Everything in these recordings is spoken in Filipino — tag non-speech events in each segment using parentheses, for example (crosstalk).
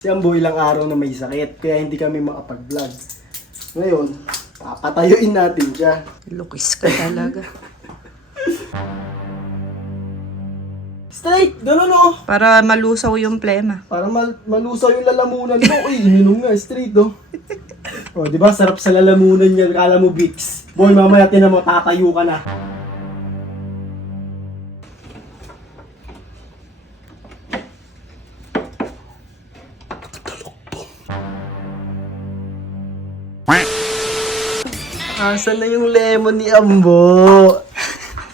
Si Ambo ilang araw na may sakit, kaya hindi kami makapag-vlog. Ngayon, papatayuin natin siya. Lukis ka talaga. (laughs) Straight! Ganun oh! Para malusaw yung plema. Para mal malusaw yung lalamunan mo. Uy, ininom nga, straight oh. (laughs) Oh, di ba? Sarap sa lalamunan yan. Kala mo Vicks. Boy, mamaya tinan mo, tatayo ka na. Asan na yung lemon ni Ambo?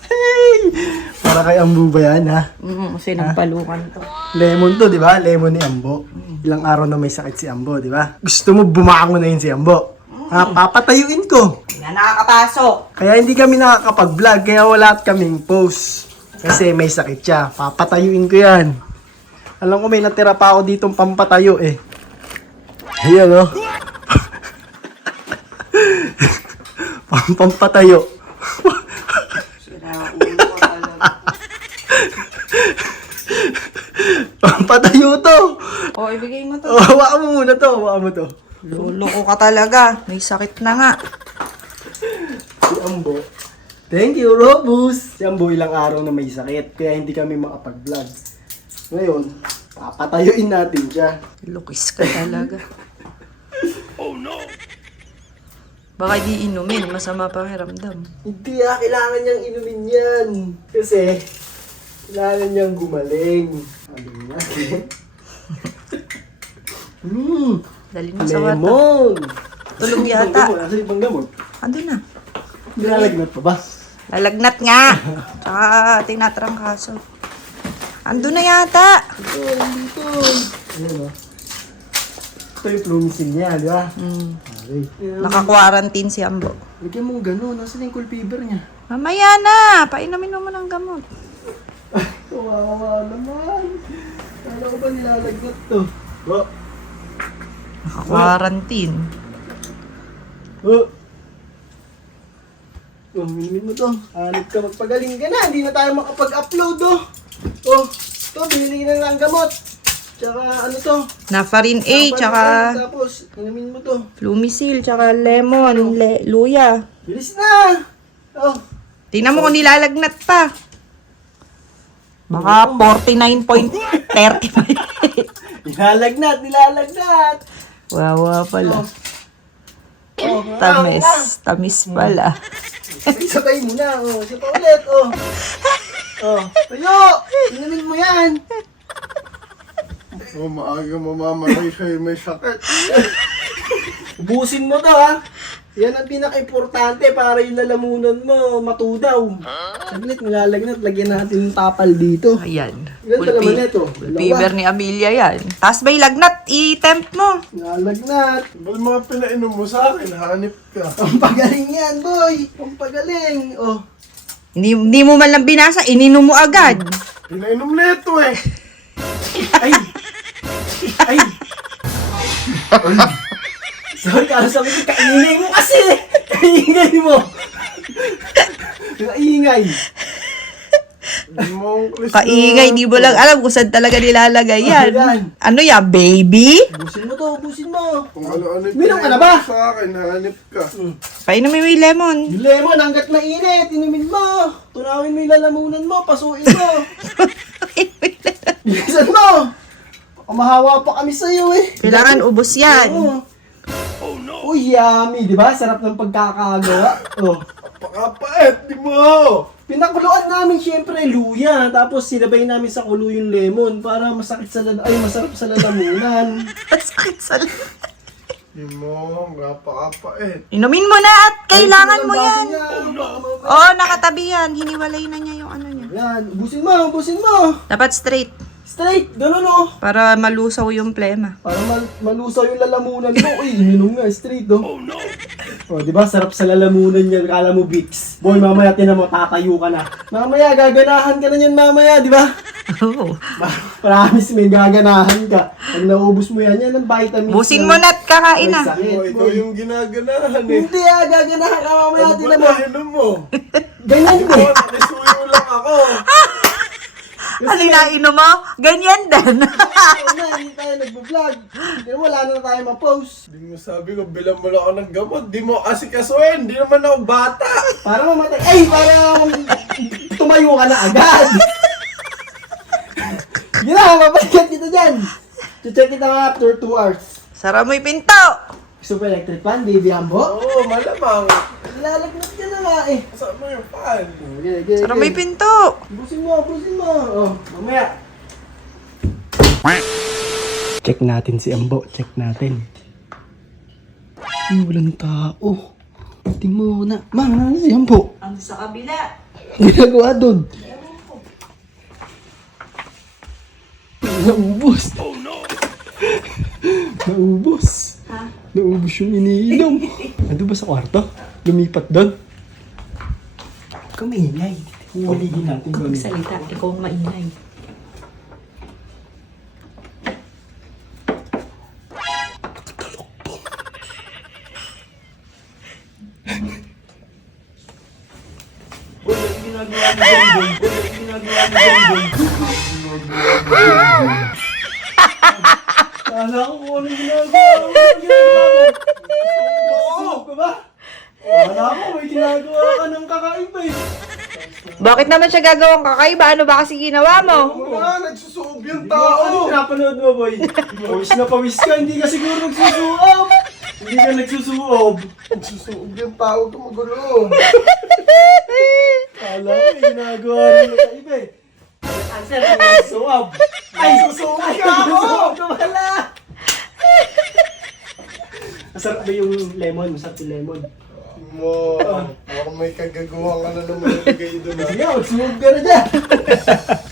Hey! Para kay Ambo ba yan, ha? Mm, sinampalukan to. Lemon to, di ba? Lemon ni Ambo. Ilang araw na may sakit si Ambo, di ba? Gusto mo bumangon na yun si Ambo. Ha, papatayuin ko. Hindi na nakakapasok. Kaya hindi kami nakakapag-vlog, kaya wala kaming post. Kasi may sakit siya. Papatayuin ko yan. Alam ko may natira pa ako ditong pampatayo eh. Ayan oh. Pam pampatayo. Sira ulo. Pampatayo to. O, ibigay mo to. Oh, hawakan mo muna to. Hawakan mo to. Lolo ko ka talaga. May sakit na nga. Si Ambo. Thank you, Robus! Si Ambo ilang araw na may sakit, kaya hindi kami makapag-vlog. Ngayon, papatayuin natin siya. Lukis ka talaga. oh no! Baka di inumin. Masama pakiramdam. Hindi ah, kailangan niyang inumin yan. Kasi, kailangan niyang gumaling. Ano natin? (laughs) Hmm, Dali mo sa wata. lemon! Tulog yata. gamot, Nasa ibang gamot. Ando na. Nilalagnat pa ba? Lalagnat nga. Tsaka tinatrangkaso. Ando na yata. Ito, dito. Ayan o. Ito yung plumisin niya, di ba? Hmm. Naka-quarantine si Ambo. Lagyan mong gano'n. Nasaan yung cool fever niya? Mamaya na. Painumin mo ng gamot. Kawawa naman. Kala ko ba nilalagnat to? Oh. Naka-quarantine. Oh. Oh, minumin mo to. Hanip ka magpagaling ka na. Hindi na tayo makapag-upload oh. Oh, ito, binili na ng gamot. Tsaka ano to? Nafarin A, tsaka Tapos, inumin mo to. Flumisil, tsaka lemon, le- luya. Bilis na! Oh, Tingnan mo kung nilalagnat pa. Baka 49.35. (laughs) nilalagnat, nilalagnat! Wawa pala. Oh, Tamis. Tamis pala. Ay, sabay mo na. Oh, siya pa ulit. Oh. Oh, tayo! Inumin mo yan. Oh, maaga mamamatay sa'yo may sakit. (laughs) Ubusin mo to ha. Yan ang pinaka-importante para yung lalamunan mo matudaw. Saglit, malalagnat. Lagyan natin yung tapal dito. Ayan. Ilan ba naman ito? Full fever ni Amelia yan. Tapos may lagnat, i-temp mo. Nalagnat. Ba't mga pinainom mo sa akin? Hanip ka. (laughs) Ang pagaling yan, boy. Ang pagaling. Oh. Hindi, hindi mo man lang binasa, ininom mo agad. Pinainom na ito eh. Ay! Ay! Sorry, kala sabi ko, kaingay mo kasi! Kaingay mo! Kaingay! Kaingay, di mo lang alam kung saan talaga nilalagay yan. Ayan. Ano yan, baby? Busin mo to, busin mo! Kung ano-ano Minom ka na ba? sa akin, hanip ka. Painumin mo yung lemon. Yung lemon, hanggat mainit, inumin mo! Tunawin mo yung lalamunan mo, pasuin mo! (laughs) Bilisan mo! Baka mahawa pa kami sa'yo eh! Kailangan ubos yan. Oo. Oh no! Uy, yummy, di ba? Sarap ng pagkakagawa. (laughs) Oh. Pakapait, di mo! Pinakuluan namin syempre luya, tapos sinabay namin sa kulo yung lemon para masakit sa lal ay masarap sa lalamunan. (laughs) Sakit sa Di mo, napakapait. Inumin mo na at kailangan mo yan. Oh, Oo, nakatabi yan. Hiniwalay na niya yung ano niya. Yan, ubusin mo, ubusin mo. Dapat straight. Straight, ganun oh. Para malusaw yung plema. Para mal malusaw yung lalamunan mo. Uy, ininom nga, straight oh. Oh no. Oh, di ba? Sarap sa lalamunan yan. Kala mo Vicks. Boy, mamaya tinan mo, tatayo ka na. Mamaya, gaganahan ka na yan mamaya, di ba? Oo. Promise, may gaganahan ka. Pag naubos mo yan, yan ang vitamins. Busin mo na at kakain na. sakit, Oh, ikaw boy. yung ginaganahan eh. Hindi ah, gaganahan ka mamaya, Ano ba tinan mo. Ganyan Di mo, eh. nakisuyo lang ako. Ano inainom mo? Ganyan din. Oo na, hindi tayo nagbo-vlog. Hindi na wala na tayo ma-post. Di mo sabi ko, bilang mo lang ako ng gamot. Di mo kasi kasuhin. Di naman ako bata. Para mamatay. Ay, para tumayo ka na agad. Yun na, mabalikat dito dyan. Check it out after 2 hours. Sara mo yung pinto. Super electric fan, baby Ambo. Oo, malamang. Lalagnat nga eh. Saan mo yung fan? Okay, okay, Sara mo yung pinto. Busin mo, busin mo. Oh, mamaya. Check natin si Ambo. Check natin. Ay, walang tao. Tingnan mo na. Ma, ano si Ambo? Ang sa kabila. Ginagawa doon. Naubos. Oh no! Naubos. Ha? Naubos yung iniinom. (laughs) Ando ba sa kwarto? Lumipat doon? Kumaingay. Huhuligin natin Kung doon. salita, ikaw ang maingay. Kala ko ano ginagawa mo. Ginagawa mo? Susunog ka ba? Kala ko may ginagawa ka ng kakaiba eh. Bakit naman siya gagawang kakaiba? Ano ba kasi ginawa mo? Wala, nagsusuob yung Hindi mo, ano tao. napanood mo, boy? Pawis na pawis ka, hindi ka siguro nagsusuob. Hindi ka nagsusuob. Nagsusuob yung tao. Gumagulo. Kala ko may ginagawa rin ng kakaiba eh. Answer, nagsusuob. Ay, susuob ka ako! Pala! Masarap ba yung lemon? Masarap yung lemon. Mo. Baka may kagagawa ka na naman ilagay doon. ah. Sige, magsuog ka na dyan. (laughs)